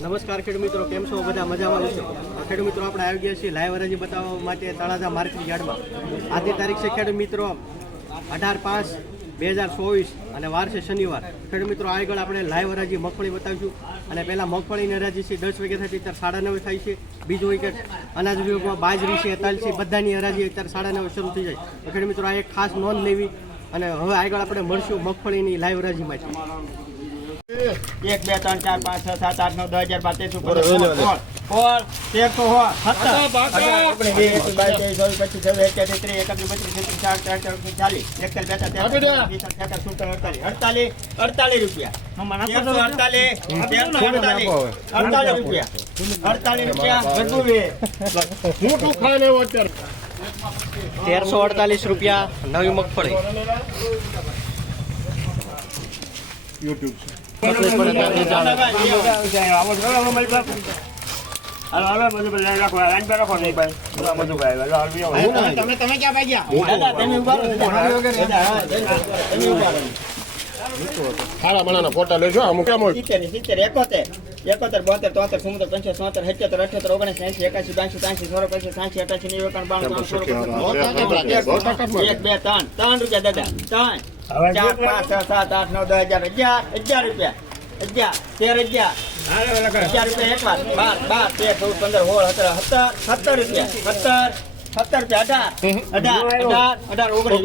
નમસ્કાર ખેડૂત મિત્રો, કેમ છો? બધા મજામાં છો? ખેડૂત મિત્રો, આપણે આવી ગયા છીએ લાઈવ અરજી બતાવવા માટે તળાજા માર્કેટ યાર્ડમાં. આજની તારીખ છે ખેડૂત મિત્રો, અઢાર પાંચ બે હજાર ચોવીસ અને વાર છે શનિવાર. ખેડૂત મિત્રો, આગળ આપણે લાઈવ હરાજી મગફળી બતાવીશું. અને પહેલાં મગફળીની હરાજી છે, દસ વાગ્યા થતી અત્યારે સાડા નવે થાય છે. બીજું વિકેટ અનાજ વિભાગમાં બાજરી છે તાલ છે, બધાની હરાજી અત્યારે સાડા નવે શરૂ થઈ જાય. ખેડૂત મિત્રો, આ એક ખાસ નોંધ લેવી અને હવે આગળ આપણે મળશું મગફળીની લાઈવ હરાજીમાંથી એક બે ત્રણ ચાર પાંચ છ સાત આઠ નવ દસ હજાર બાર તેર ચૌદ પંદર સોળ સોળ તેર તો હો સત્તર અઢાર, ઓગણીસ, વીસ, એકવીસ, બાવીસ, ત્રેવીસ, ચોવીસ, પચીસ, છવ્વીસ, અઠ્યાવીસ, ત્રીસ, એકત્રીસ, બત્રીસ, તેત્રીસ, ચાર, ચાર, ચાર, ઓગણીસ, ચાલીસ, એકતાલીસ, બેતાલીસ, તેતાલીસ, પિસ્તાલીસ, છેતાલીસ, સુડતાલીસ, અડતાલીસ. અડતાલીસ, અડતાલીસ રૂપિયા તેરસો અડતાલીસ, તેરસો અડતાલીસ, અડતાલીસ રૂપિયા અડતાલીસ રૂપિયા ગઢુભી. તેરસો અડતાલીસ રૂપિયા નવી મગફળી તમે તમે સારા મણાના ફોટા લેજો અમુક સિત્તેર એકોતેર એકોતેર બોતેર તોતેર ચુમ્મોતેર પંચોતેર સોતેર સત્યોતેર અઠ્યોતેર ઓગણીસ એસી એકાસી બાસી ત્યાંસી ચોરો પચીસ સાંસી અઠાસી નેવું એકાણું બાણું એક બે ત્રણ. ત્રણ રૂપિયા દાદા ત્રણ. ચાર પાંચ છ સાત આઠ નવ દસ હજાર અગિયાર અગિયાર રૂપિયા. અગિયાર તેર અગિયાર. અગિયાર રૂપિયા એક વાર બાર બાર તેર ચૌદ પંદર સોળ સત્તર સત્તર સત્તર રૂપિયા. સત્તર સત્તર અઢાર. અઢાર અઢાર અઢાર ઓગણીસ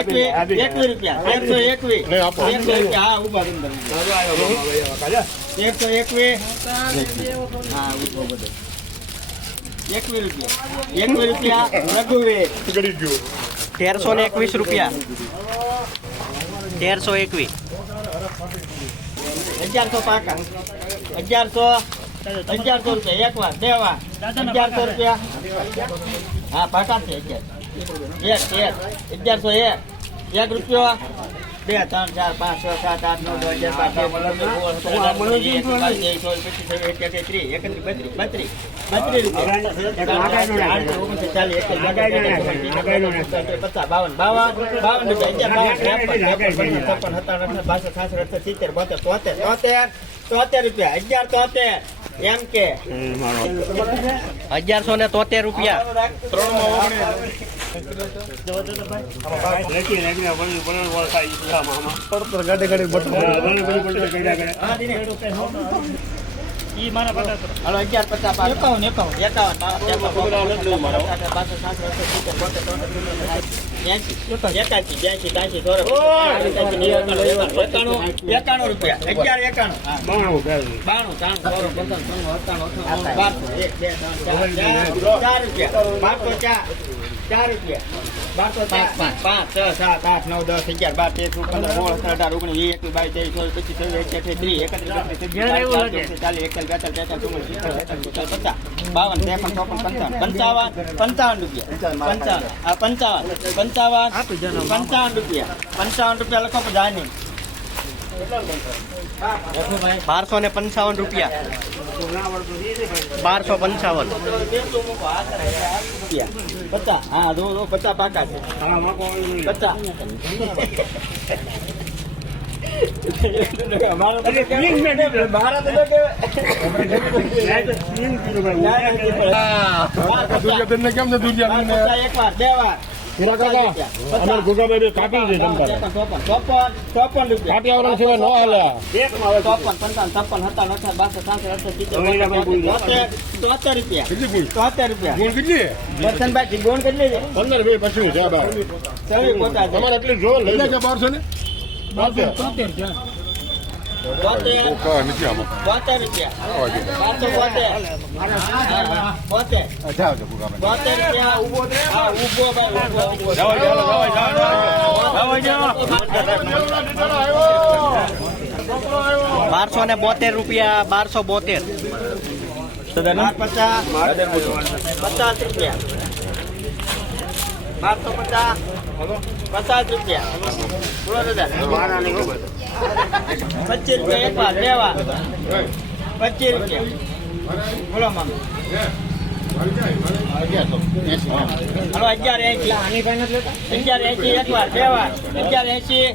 એકવીસ એકવીસ રૂપિયા. એકસો એકવીસ. એકસો રૂપિયા હા ઊભા એકસો એકવીસ. હા ઊભો બધો એકવીસ રૂપિયા. એકવીસ રૂપિયા રઘુવીર. તેરસો ને એકવીસ રૂપિયા. તેરસો એકવીસ અગિયારસો પાકા. અગિયારસો અગિયારસો રૂપિયા. એક વાર બે વાર. અગિયારસો રૂપિયા. હા પાકા છે અગિયાર એક એક. અગિયારસો એક. એક રૂપિયો. બે ત્રણ ચાર પાંચ છ સાત આઠ નવ દસ અગિયાર બાર તેર અગિયારસો ને તોતેર રૂપિયા. એકાણું રૂપિયા અગિયાર એકાણું બાણું ત્રણ ચોરો પંદર ત્રણ અઠાણું બારસો એક બે ત્રણ ચાર ચાર રૂપિયા બારસો ચાર. ચાર રૂપિયા. બારસો પાંચ પાંચ. પાંચ છ સાત આઠ નવ દસ અગિયાર બાર તેર પંદર સોળ સત્તર અઢાર ઓગણીસ વીસ એકવીસ બાવીસ ત્રેવીસ ચોવીસ પચીસ છવ્વીસ અઠ્યાવીસ ત્રીસ એકત્રીસ ચાલીસ ચાલીસ એકતાલીસ બેતાલીસ તેતાલીસ ચુમ્માલીસ સિત્તેર અઠાવીસ પચાસ પચાસ બાવન ત્રેપન ચોપન પંચાવન પંચાવન પંચાવન રૂપિયા. પંચાવન આ પંચાવન પંચાવન પંચાવન રૂપિયા. પંચાવન રૂપિયા લખો બધા નહીં. બારસો ને પંચાવન રૂપિયા. બારસો પંચાવન પચાસ. હા જો પચાસ પાકા છે. પચાસ. કેમ છે ને બે વાર. હીરા કાકા અમારે કાપી છે જમતા ચોપન ચોપન ચોપન રૂપિયા. કાપી આવવાનું સિવાય ન હાલે. ચોપન પંચાવન છપ્પન સત્તાવન અઠાવન બાસઠ સાસઠ અડસઠ સિત્તેર તોતેર રૂપિયા. તોતેર રૂપિયા. ગુણ કેટલી? દર્શનભાઈ ગોણ કેટલી છે? પંદર બે પછી છે બા તમારે એટલી જો લઈ લે. છે બારસો ને. બારસો. તોતેર નથી બોતેર રૂપિયા બારસો ને બોતેર રૂપિયા બારસો બોતેર. પચાસ પચાસ રૂપિયા. બારસો પચાસ. પચાસ રૂપિયા દાદા પચીસ રૂપિયા એક વાર બે વાર પચીસ રૂપિયા બોલો મામા અગિયાર એસી એક વાર બે વાર અગિયાર એસી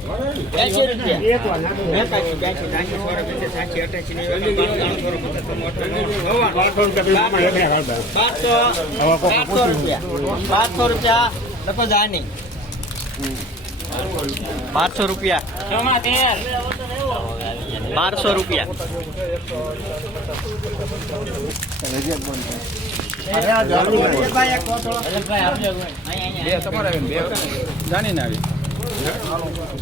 એસી રૂપિયા સોળ બારસો રૂપિયા બારસો રૂપિયા લખો જાની બારસો રૂપિયા. બારસો રૂપિયા. બે તમારા ને બે જાણીને આવી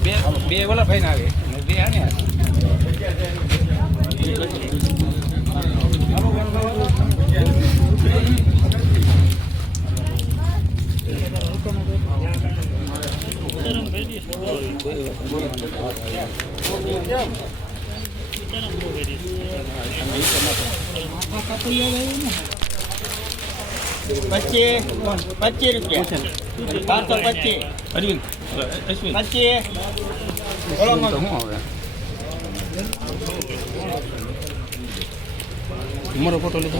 બે બે ઓલા ભાઈને આવે ને બે આને આવે પચીસ પચીસ રૂપિયા બારસો પચીસ. અરવિંદ પચીસ તમારો ફોટો લીધો.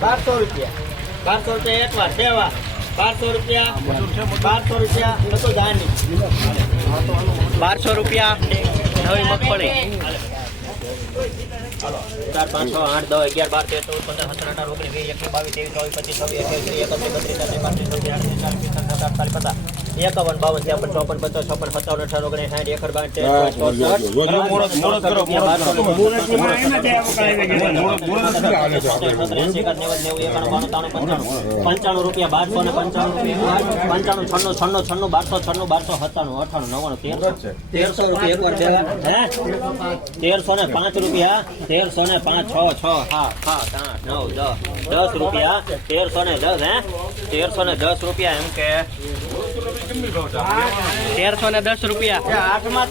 બારસો રૂપિયા બારસો રૂપિયા એક વાર વાર બારસો રૂપિયા બારસો રૂપિયા બધું ધાની બારસો રૂપિયા નવી મગફળી ચાર પાંચ છ આઠ દસ અગિયાર બાર તેર ચૌદ પંદર સત્તર અઢાર ઓગણીસ વીસ એકવીસ બાવીસ ત્રેવીસ ચોવીસ પચીસ છવ્વીસ અઠ્યાવીસ ત્રીસ એકત્રીસ બત્રીસ ચાલીસ પાંત્રીસ ચાલીસ પચાસ એકાવન બાવન ત્રેપન ચોપન પચાસ છપ્પન સત્તાવન અઠાવન ઓગણીસ સાઠ એકર બાર તેર ચોવીસ ચોસઠ મોરત કરો, મોરત કરો. પંચાણું રૂપિયા બારસો ને પંચાણું રૂપિયા પંચાણું છન્નું છન્નું છન્નું બારસો છન્નું બારસો સત્તાણું અઠાણું નવ્વાણું તેરસો તેરસો રૂપિયા એક વાર બે વાર. હે તેરસો ને પાંચ રૂપિયા તેરસો ને પાંચ છ છ હા સાત આઠ નવ દસ દસ રૂપિયા તેરસો ને દસ હે તેરસો ને દસ રૂપિયા એમ કે તેરસો ને દસ રૂપિયા. આઠમાં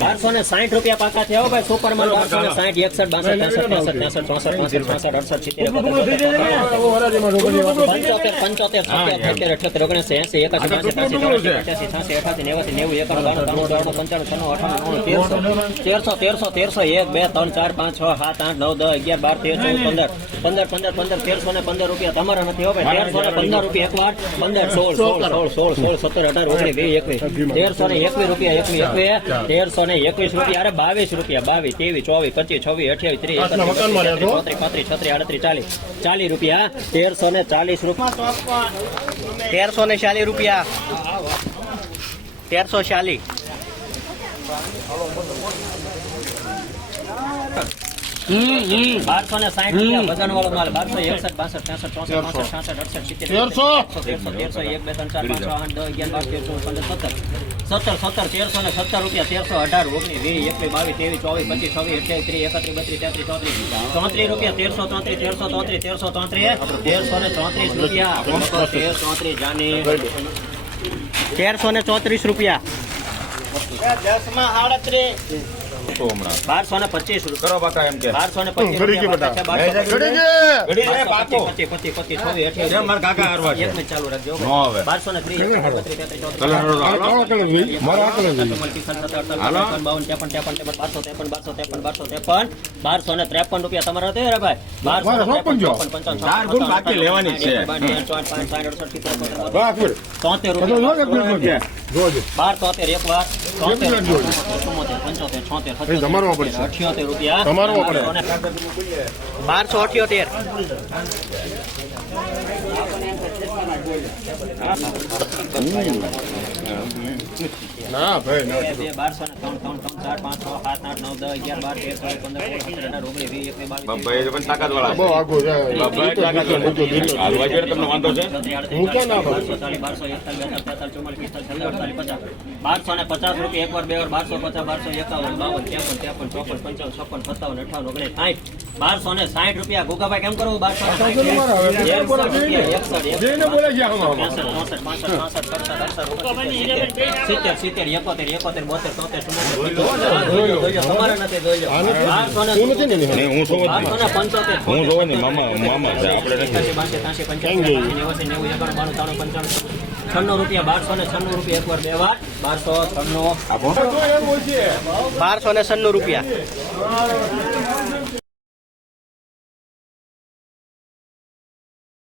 બારસો ને સાઠ રૂપિયા પાકા થયા ભાઈ સુપર માલ બારસો ને સાઠ એકસઠ બાસઠ ત્રેસઠ ત્રેસઠ ત્રેસઠ ચોસઠ પાંસઠ અડસઠ સિત્તેર પંચોતેર પંચોતેર છોતેર અઠ્યોતેર અઠ્યોતેર ઓગણીસ એસી એકાસી છાસી અઠાસી નેવાસી નેવું એકાણું પંચાણું છન્નું અઠાણું તેરસો. તેરસો તેરસો તેરસો એક બે ત્રણ ચાર પાંચ છ સાત આઠ નવ દસ અગિયાર બાર તેર ચૌદ પંદર. પંદર પંદર પંદર તેરસો ને પંદર રૂપિયા તમારા નથી હો ભાઈ. તેરસો ને પંદર રૂપિયા એક વાર પંદર સોળ સોળ સોળ સોળ સોળ સત્તર અઢાર ઓગણીસ વીસ એકવીસ. તેરસો ને એકવીસ રૂપિયા એકવીસ એકવીસ. તેરસો ને એકવીસ રૂપિયા અરે બાવીસ રૂપિયા બાવીસ ત્રેવીસ ચોવીસ પચીસ છવ્વીસ અઠ્યાવીસ ત્રીસ રહેતો? પાંત્રીસ છત્રીસ આડત્રીસ ચાલીસ. ચાલીસ રૂપિયા તેરસો ને ચાલીસ રૂપિયા તેરસો ને ચાલીસ રૂપિયા. તેરસો ચાલીસ. બારસો ને સાઠ વજન વાળો માલ બારસો એકસઠ બાસઠ ત્રેસઠ ચોસઠ પાંસઠ છાસઠ અડસઠ સિત્તેર તેરસો. તેરસો તેરસો એક બે ત્રણ ચાર પાંચ છ આઠ દસ અગિયાર બાર તેર પંદર સત્તર. સત્તર સત્તર તેરસો ને સત્તર રૂપિયા તેરસો અઢાર ઓગણીસ વીસ એકવીસ બાવીસ ત્રેવીસ ચોવીસ પચીસ છવ્વીસ અઠ્યાવીસ ત્રીસ એકત્રીસ બત્રીસ તેત્રીસ ચોત્રીસ ચોત્રીસ રૂપિયા તેરસો ચોત્રીસ તેરસો ચોત્રીસ તેરસો ચોત્રીસ તેરસો ને ચોત્રીસ રૂપિયા. તેર ચોત્રીસ જાની. તેરસો ને ચોત્રીસ રૂપિયા. દસમાં આડત્રીસ બારસો ને પચીસ કરો બાકા એમ કે. બારસો ને પચીસ ઘડી ગઈ બારસો ઘડી ગઈ. બારસો પાકો. પચીસ, પચીસ, પચીસ, પચીસ, છવ્વીસ, અઠ્યાવીસ. જેમ મારા કાકા હારવા છે. એક મિનિટ ચાલુ રાખજો. નો હવે. બારસો ને ત્રીસ, બારસો ત્રેપન, બારસો બારસો બારસો ને રૂપિયા તમારા રે ભાઈ. બારસો લેવાની છે. તોતેર રૂપિયા. બાર તોતેર એક વાર તોતેર પંચોતેર છોતેર તમારો પડશે. અઠ્યોતેર રૂપિયા તમારો પડે. બારસો અઠ્યોતેર ના ભાઈ ના બે, બે, બારસો ને ત્રણ ત્રણ ત્રણ ચાર પાંચ છ સાત આઠ નવ દસ અગિયાર બાર તેર ચૌદ પંદર સોળ સત્તર અઢાર ઓગણીસ વીસ એકવીસ બાવીસ એ પણ તાકાત વાળા બહુ આગો છે. બાબા તાકાત હાલવા જોઈએ તમને વાંધો છે? હું ક્યાં ના? બારસો ચાલીસ બારસો એકતાલીસ બેતાલીસ તેતાલીસ ચુમ્માલીસ પિસ્તાલીસ છેલ્લે અડતાલીસ પચાસ. બારસો ને પચાસ રૂપિયા એક વાર બે વાર બારસો પચાસ બારસો એકાવન બાવન ત્રેપન ત્રેપન ચોપન પંચાવન છપ્પન સત્તાવન અઠાવન ઓગણીસ સાઠ બારસો ને સાઠ રૂપિયા. ગોગાભાઈ કેમ કરવું? બારસો. એકસઠ એકસઠ, એકસઠ, ચોસઠ, પાંસઠ, છાસઠ, સડસઠ, અડસઠ, ઓગણસિત્તેર, સિત્તેર, સિત્તેર, એકોતેર, એકોતેર, બોતેર, તોતેર, તમારે નથી, જોઈ લો. બારસો ને હું બારસો પંચોતેર, હું જોવો ને, મામા- મામા છે, આપણે નથી. નેવું, એકાણું, બાણું, ત્રાણું, પંચાણું, છન્નું રૂપિયા બારસો ને છન્નું રૂપિયા એકવાર બે વાર. બારસો છન્નું. બારસો ને છન્નું રૂપિયા.